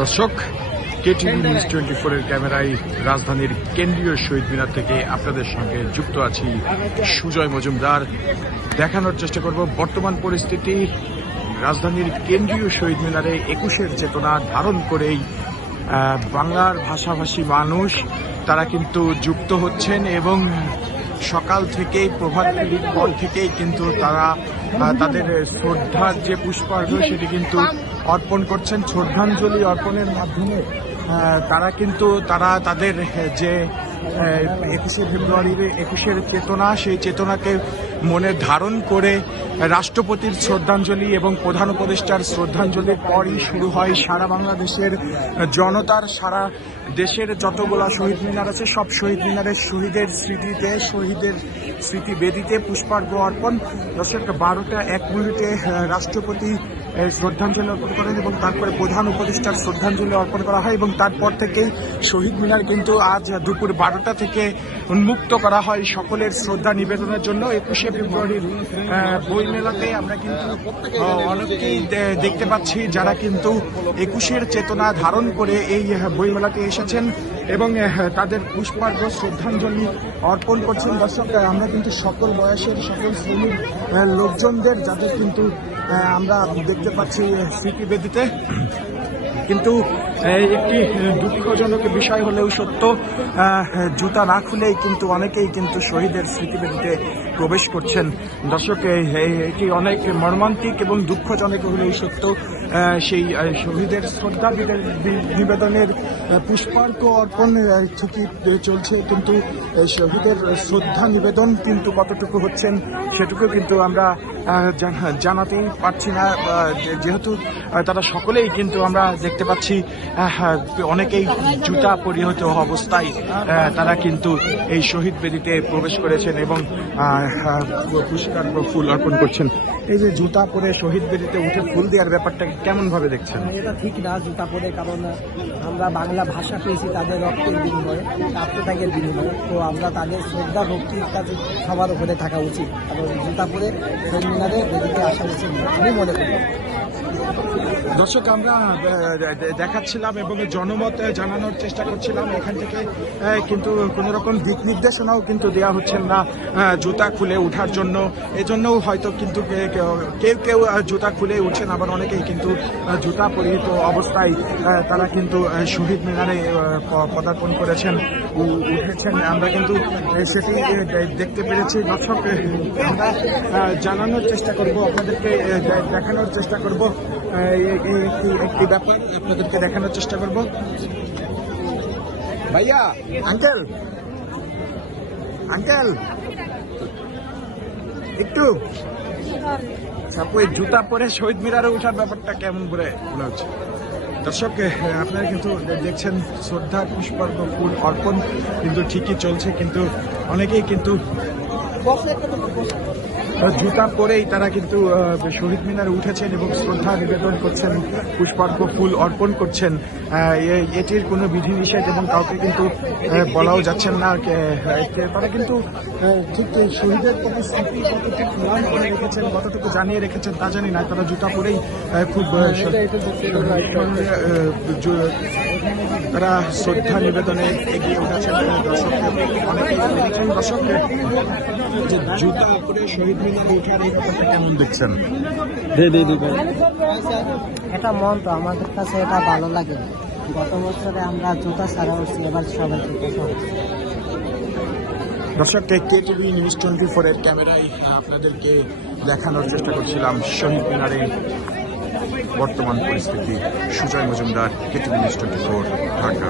দর্শক, KTV news 24 এর ক্যামেরায় রাজধানীর কেন্দ্রীয় শহীদ মিনার থেকে আপনাদের সঙ্গে যুক্ত আছি সুজয় মজুমদার। দেখানোর চেষ্টা করব বর্তমান পরিস্থিতি। রাজধানীর কেন্দ্রীয় শহীদ মিনারে 21-এর চেতনা ধারণ করেই বাংলার ভাষাভাষী মানুষ তারা কিন্তু যুক্ত হচ্ছেন এবং সকাল থেকেই প্রভাত ফেরির পর থেকেই কিন্তু তারা তাদের শ্রদ্ধার যে পুষ্পার্ঘ সেটি কিন্তু অর্পণ করছেন। শ্রদ্ধাঞ্জলি অর্পণের মাধ্যমে তারা তাদের যে 21শে ফেব্রুয়ারির 21-এর চেতনা, সেই চেতনাকে মনে ধারণ করে রাষ্ট্রপতির শ্রদ্ধাঞ্জলি এবং প্রধান উপদেষ্টার শ্রদ্ধাঞ্জলির পরই শুরু হয় সারা বাংলাদেশের জনতার, সারা দেশের যতগুলা শহীদ মিনার আছে সব শহীদ মিনারের শহীদের স্মৃতিতে, শহীদের স্মৃতিবেদিতে পুষ্পার্ঘ অর্পণ। দর্শক, 12টা 1 মিনিটে রাষ্ট্রপতি শ্রদ্ধাঞ্জলি অর্পণ করেন এবং তারপরে প্রধান উপদেষ্টার শ্রদ্ধাঞ্জলি অর্পণ করা হয় এবং তারপর থেকেই শহীদ মিনার কিন্তু আজ দুপুর 12টা থেকে উন্মুক্ত করা হয় সকলের শ্রদ্ধা নিবেদনের জন্য। 21শে ফেব্রুয়ারির বই মেলাতে আমরা কিন্তু অনেকেই দেখতে পাচ্ছি যারা কিন্তু 21-এর চেতনা ধারণ করে এই বই মেলাতে এসেছেন এবং তাদের পুষ্পার্ঘ শ্রদ্ধাঞ্জলি অর্পণ করছেন। দর্শক, আমরা কিন্তু সকল বয়সের সকল শ্রেণীর লোকজনদের যাদের কিন্তু আমরা দেখতে পাচ্ছি স্মৃতিবেদিতে। কিন্তু একটি দুঃখজনক বিষয় হলেও সত্য, জুতা না খুলেই কিন্তু অনেকেই কিন্তু শহীদের স্মৃতিবেদিতে প্রবেশ করছেন। দর্শক, এটি অনেক মর্মান্তিক এবং দুঃখজনক হলেও সত্য। সেই শহীদের শ্রদ্ধা নিবেদনের পুষ্পার্ঘ অর্পণ ঠিকই চলছে, কিন্তু শহীদের শ্রদ্ধা নিবেদন কিন্তু কতটুকু হচ্ছেন সেটুকু কিন্তু আমরা জানাতেই পারছি না, যেহেতু তারা সকলেই কিন্তু আমরা দেখতে পাচ্ছি অনেকেই জুতা পরিহিত অবস্থায় তারা কিন্তু এই শহীদ বেদিতে প্রবেশ করেছেন এবং পুষ্পার্ঘ ফুল অর্পণ করছেন। এই যে জুতা পরে শহীদ বেদিতে উঠে ফুল দেওয়ার ব্যাপারটা কেমন ভাবে দেখছেন? এটা ঠিক না জুতা পরে, কারণ আমরা বাংলা ভাষা পেয়েছি তাদের রক্তের বিনিময়ে, আত্মত্যাগের বিনিময়ে। তো আমরা তাদের শ্রদ্ধা ভক্তির কাছে সবার উপরে থাকা উচিত, কারণ জুতা পরে শহীদ মিনারে বেদিতে আসা উচিত আমি মনে করি। দর্শক, আমরা দেখাচ্ছিলাম এবং জনমত জানানোর চেষ্টা করছিলাম এখান থেকে, কিন্তু কোনো রকম দিক নির্দেশনাও কিন্তু দেওয়া হচ্ছেন না জুতা খুলে ওঠার জন্য। এজন্যও হয়তো কিন্তু কেউ জুতা খুলে উঠছেন, আবার অনেকেই কিন্তু জুতা পরিহিত অবস্থায় তারা কিন্তু শহীদ মিনারে পদার্পণ করেছেন, উঠেছেন। আমরা কিন্তু সেটি দেখতে পেরেছি। দর্শক, আমরা জানানোর চেষ্টা করব, আপনাদেরকে দেখানোর চেষ্টা করব একটি ব্যাপার, আপনাদেরকে দেখানোর চেষ্টা করব। ভাইয়া, আঙ্কেল একটু জুতা পরে শহীদ মিনারে ওঠার ব্যাপারটা কেমন করে মনে হচ্ছে? দর্শক, আপনারা কিন্তু দেখছেন শ্রদ্ধা পুষ্পার্ঘ ফুল অর্পণ কিন্তু ঠিকই চলছে, কিন্তু অনেকেই কিন্তু জুতা পরেই তারা কিন্তু শহীদ মিনারে উঠেছেন এবং শ্রদ্ধা নিবেদন করছেন, পুষ্পার্ঘ ফুল অর্পণ করছেন। এটির কোনো বিধিনিষেধ এবং কাউকে কিন্তু বলাও যাচ্ছেন না। তারা কিন্তু ঠিক শহীদের প্রতি স্মৃতি কতটুকু ম্লান করে রেখেছেন, কতটুকু জানিয়ে রেখেছেন তা জানি না। তারা জুতা পরেই খুব তারা শ্রদ্ধা নিবেদনে এগিয়ে উঠেছেন। অনেকেই দেখছেন দর্শক যে জুতা পরে শহীদ মিনারে উঠার এই ব্যাপারটা কেমন দেখছেন? এটা মন তো আমাদের কাছে এটা ভালো লাগে। গত বছরে আমরা জুতা ছাড়া উঠছি, এবার সবাই জুতা ছাড়া। দর্শক, কেটিভি নিউজ 24 এর ক্যামেরায় আপনাদেরকে দেখানোর চেষ্টা করছিলাম শহীদ মিনারে বর্তমান পরিস্থিতি। Sujoy Majumdar, KTV news 24, Dhaka.